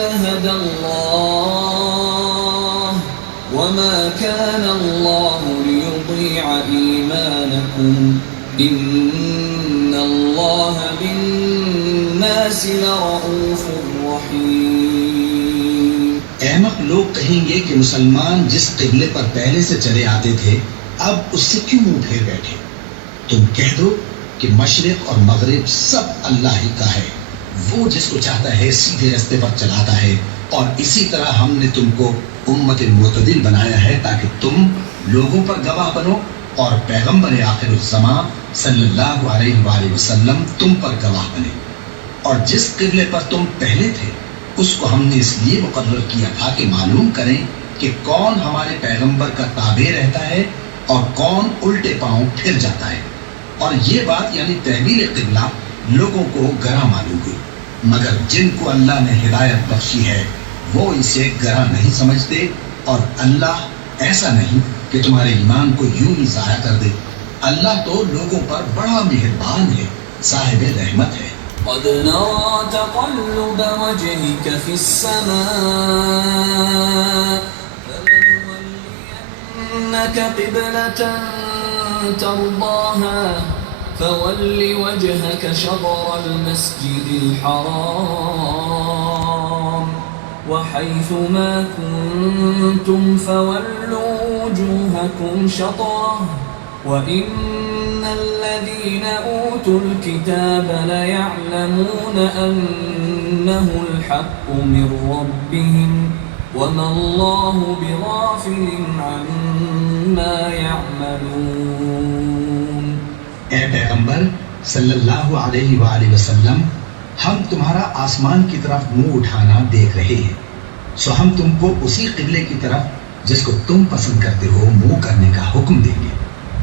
هدى الله وما كان الله ليضيع إيمانكم إن الله بالناس لرؤوف رحيم. احمق لوگ کہیں گے کہ مسلمان جس قبلے پر پہلے سے چلے آتے تھے اب اس سے کیوں منہ پھیر بیٹھے؟ تم کہہ دو کہ مشرق اور مغرب سب اللہ ہی کا ہے، وہ جس کو چاہتا ہے سیدھے راستے پر چلاتا ہے، اور اسی طرح ہم نے تم کو امت معتدل بنایا ہے تاکہ تم لوگوں پر گواہ بنو اور پیغمبر آخر الزمان صلی اللہ علیہ وآلہ وسلم تم پر گواہ بنے. اور جس قبلے پر تم پہلے تھے اس کو ہم نے اس لیے مقرر کیا تھا کہ معلوم کریں کہ کون ہمارے پیغمبر کا تابع رہتا ہے اور کون الٹے پاؤں پھر جاتا ہے. اور یہ بات یعنی تحویل قبلہ لوگوں کو گراں معلوم ہوئی، مگر جن کو اللہ نے ہدایت بخشی ہے وہ اسے گراں نہیں سمجھتے، اور اللہ ایسا نہیں کہ تمہارے ایمان کو یوں ہی ضائع کر دے. اللہ تو لوگوں پر بڑا مہربان ہے، صاحب رحمت ہے. قد نرى تقلب وجهك في السماء فلنولينك قبلة ترضاها فول وجهك شطر المسجد الحرام وحيث ما كنتم فولوا وجوهكم شطره وإن الذين أوتوا الكتاب ليعلمون أنه الحق من ربهم وما الله بغافل عما يعملون. اے پیغمبر صلی اللہ علیہ وآلہ وسلم، ہم تمہارا آسمان کی طرف منہ اٹھانا دیکھ رہے ہیں، سو ہم تم کو اسی قبلے کی طرف جس کو تم پسند کرتے ہو منہ کرنے کا حکم دیں گے.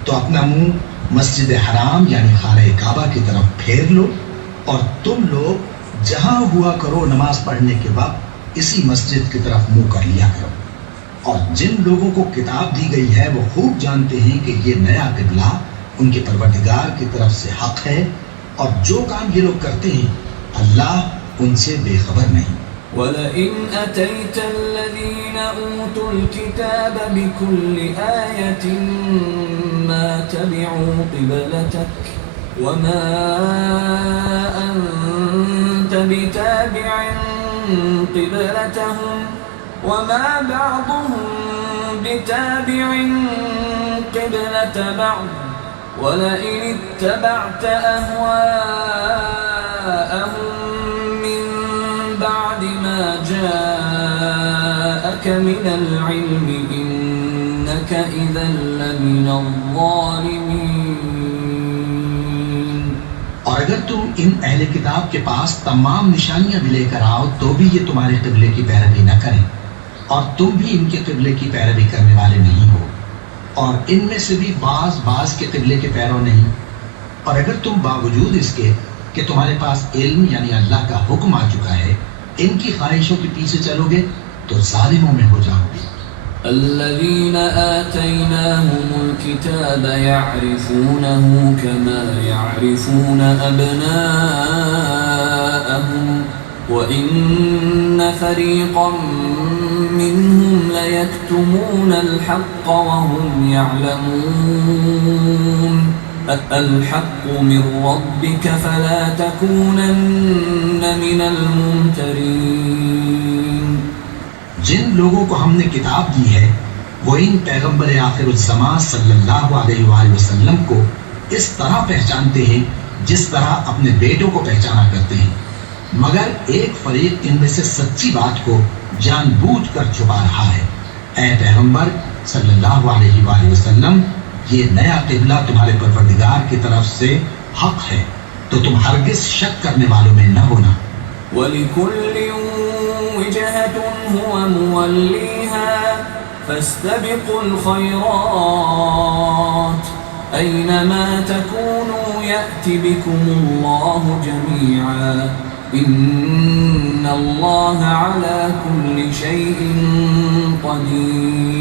تو اپنا منہ مسجد حرام یعنی خانہ کعبہ کی طرف پھیر لو، اور تم لوگ جہاں ہوا کرو نماز پڑھنے کے وقت اسی مسجد کی طرف منہ کر لیا کرو. اور جن لوگوں کو کتاب دی گئی ہے وہ خوب جانتے ہیں کہ یہ نیا قبلہ ان کے پروردگار کی طرف سے حق ہے، اور جو کام یہ لوگ کرتے ہیں اللہ ان سے بے خبر نہیں. وَلَئِنْ أَتَيْتَ الَّذِينَ أُوتُوا الْكِتَابَ بِكُلِّ آيَةٍ مَا تَبِعُوا قِبْلَتَكَ وَمَا أَنْتَ بِتَابِعٍ قِبْلَتَهُمْ وَمَا بَعْضُهُمْ بِتَابِعٍ قِبْلَةَ بَعْضٍ وَلَئِنِ اتَّبَعْتَ أَهْوَاءَهُمْ بعد ما جاءك من العلم إنك إذا لمن الظالمين. اور اگر تم ان اہل کتاب کے پاس تمام نشانیاں بھی لے کر آؤ تو بھی یہ تمہارے قبلے کی پیروی نہ کریں، اور تم بھی ان کے قبلے کی پیروی کرنے والے نہیں ہو، اور ان میں سے بھی بعض کے قبلے کے پیرو نہیں. اور اگر تم باوجود اس کے کہ تمہارے پاس علم یعنی اللہ کا حکم آ چکا ہے ان کی خواہشوں کے پیچھے چلو گے تو ظالموں میں ہو جاؤ گے. الذين آتيناهم الكتاب يعرفونه كما يعرفون أبناءهم وإن فريقا منهم ليكتمون الحق وهم يعلمون. الحق من ربك فلا تكونن من الممترين. جن لوگوں کو ہم نے کتاب دی ہے وہ ان پیغمبر آخر الزمان صلی اللہ علیہ وآلہ وسلم کو اس طرح پہچانتے ہیں جس طرح اپنے بیٹوں کو پہچانا کرتے ہیں، مگر ایک فریق ان میں سے سچی بات کو جان بوجھ کر چھپا رہا ہے. اے پیغمبر صلی اللہ علیہ وآلہ وسلم، یہ نیا قبلہ تمہارے پروردگار کی طرف سے حق ہے، تو تم ہرگز شک کرنے والوں میں نہ ہونا. وَلِكُلٍّ وِجْهَةٌ هُوَ مُوَلِّيهَا فَاسْتَبِقُوا الْخَيْرَاتِ أَيْنَمَا تَكُونُوا يَأْتِ بِكُمُ اللَّهُ جَمِيعًا إِنَّ اللَّهَ عَلَى كُلِّ شَيْءٍ قَدِيرٌ.